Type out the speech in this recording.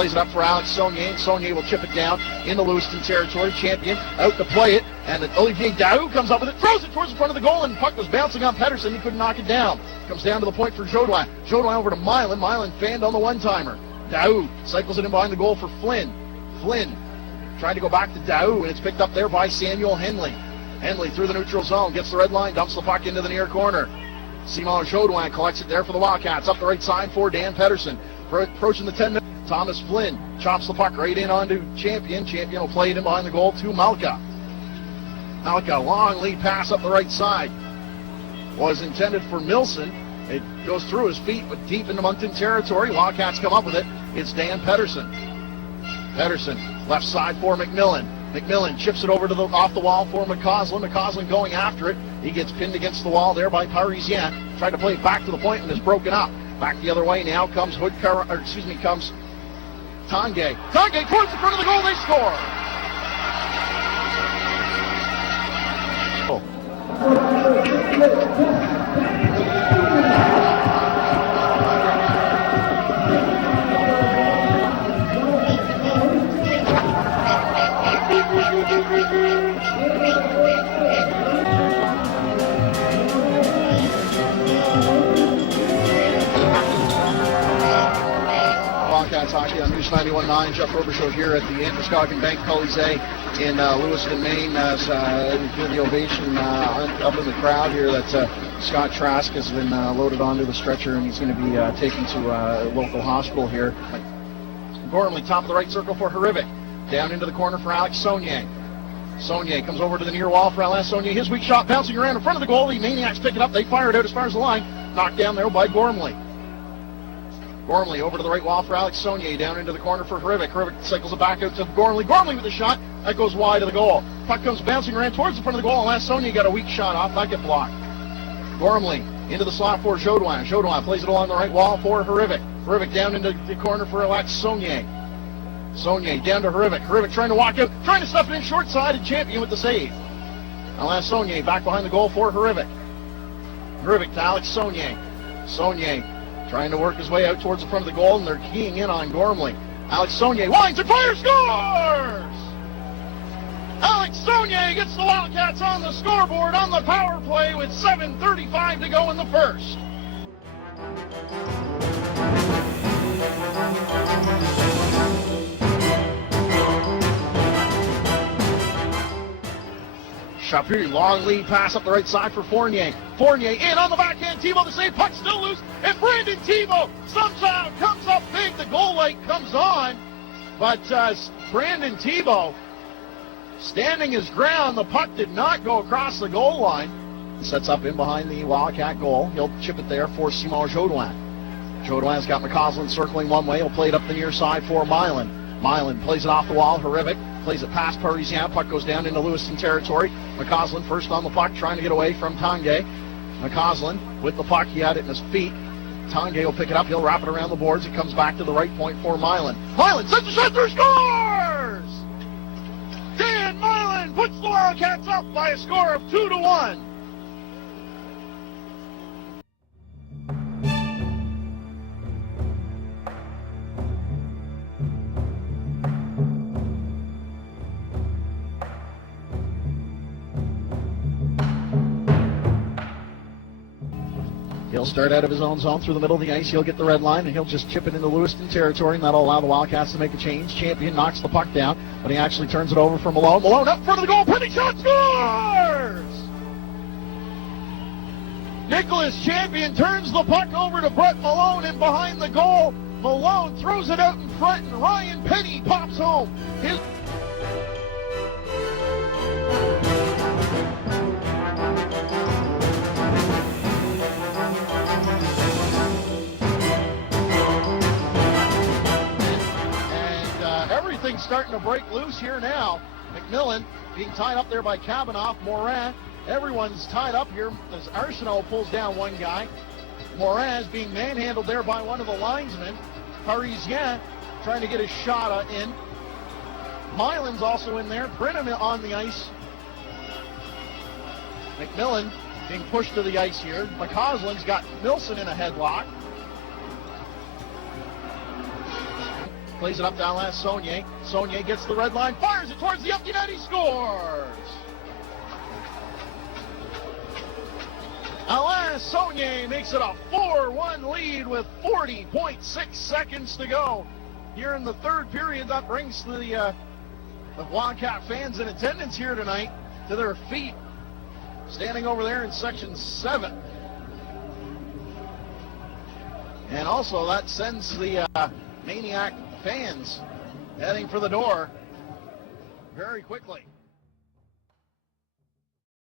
plays it up for Alex Saunier, and Saunier will chip it down into Lewiston territory. Champion out to play it, and then Olivier Daou comes up with it, throws it towards the front of the goal, and the puck was bouncing on Pedersen. He couldn't knock it down. Comes down to the point for Jodoin. Jodoin over to Milan. Milan fanned on the one-timer. Daou cycles it in behind the goal for Flynn. Flynn trying to go back to Daou, and it's picked up there by Samuel Henley. Henley through the neutral zone, gets the red line, dumps the puck into the near corner. Simon Jodoin collects it there for the Wildcats. Up the right side for Dan Pedersen. Approaching the 10 minutes. Thomas Flynn chops the puck right in onto Champion. Champion will play it in behind the goal to Malka. Malka, long lead pass up the right side. Was intended for Milson. It goes through his feet, but deep into Moncton territory. Wildcats come up with it. It's Dan Pedersen. Pedersen, left side for McMillan. McMillan chips it over to off the wall for McCausland. McCausland going after it. He gets pinned against the wall there by Parisien. Tried to play it back to the point and is broken up. Back the other way now comes comes Tanguay. Tanguay towards the front of the goal. They score. Wildcats hockey on News 91.9. Jeff Robichaud here at the Androscoggin Bank Colisée in Lewiston, Maine. As we feel the ovation up in the crowd here that Scott Trask has been loaded onto the stretcher, and he's going to be taken to a local hospital here. Gormley, top of the right circle for Hrivic. Down into the corner for Alex Saunier. Saunier comes over to the near wall for Alex Saunier. His weak shot bouncing around in front of the goal. The Maniacs pick it up. They fire it out as far as the line. Knocked down there by Gormley. Gormley over to the right wall for Alex Saunier. Down into the corner for Hrivic. Hrivic cycles it back out to Gormley. Gormley with the shot. That goes wide of the goal. Puck comes bouncing around towards the front of the goal. And Alex Saunier got a weak shot off. That get blocked. Gormley into the slot for Jodoin. Jodoin plays it along the right wall for Hrivic. Hrivic down into the corner for Alex Saunier. Saunier down to Hrivic. Hrivic trying to walk out, trying to stuff it in short side, and Champion with the save. Alex Saunier back behind the goal for Hrivic. Hrivic to Alex Saunier. Saunier trying to work his way out towards the front of the goal, and they're keying in on Gormley. Alex Saunier winds and fires, scores! Alex Saunier gets the Wildcats on the scoreboard on the power play with 7:35 to go in the first. Chaput, long lead pass up the right side for Fournier. Fournier in on the backhand. Thibault the save. Puck still loose. And Brandon Thibault somehow comes up big. The goal light comes on. But Brandon Thibault standing his ground. The puck did not go across the goal line. Sets up in behind the Wildcat goal. He'll chip it there for Simon Jodoin. Jodoin's got McCausland circling one way. He'll play it up the near side for Milan. Milan plays it off the wall. Hrivic plays it past Parisien. Puck goes down into Lewiston territory. McCausland first on the puck, trying to get away from Tanguay. McCausland with the puck. He had it in his feet. Tanguay will pick it up. He'll wrap it around the boards. It comes back to the right point for Milan. Milan sends a shot through, scores! Dan Milan puts the Wildcats up by a score of 2-1. He'll start out of his own zone through the middle of the ice. He'll get the red line, and he'll just chip it into Lewiston territory, and that'll allow the Wildcats to make a change. Champion knocks the puck down, but he actually turns it over for Malone. Malone up in front of the goal, pinning shot, scores! Nicholas Champion turns the puck over to Brett Malone, and behind the goal, Malone throws it out in front, and Ryan Penny pops home. Everything's starting to break loose here now. McMillan being tied up there by Kavanaugh. Morin, everyone's tied up here as Arsenault pulls down one guy. Morin is being manhandled there by one of the linesmen. Parisien trying to get his shot in. Milan's also in there. Brenham on the ice. McMillan being pushed to the ice here. McCausland's got Milson in a headlock. Plays it up to Alain Saunier. Saunier gets the red line, fires it towards the empty net, he scores! Alain Saunier makes it a 4-1 lead with 40.6 seconds to go. Here in the third period, that brings the Wildcat fans in attendance here tonight to their feet, standing over there in section 7. And also that sends the Maniac fans heading for the door very quickly.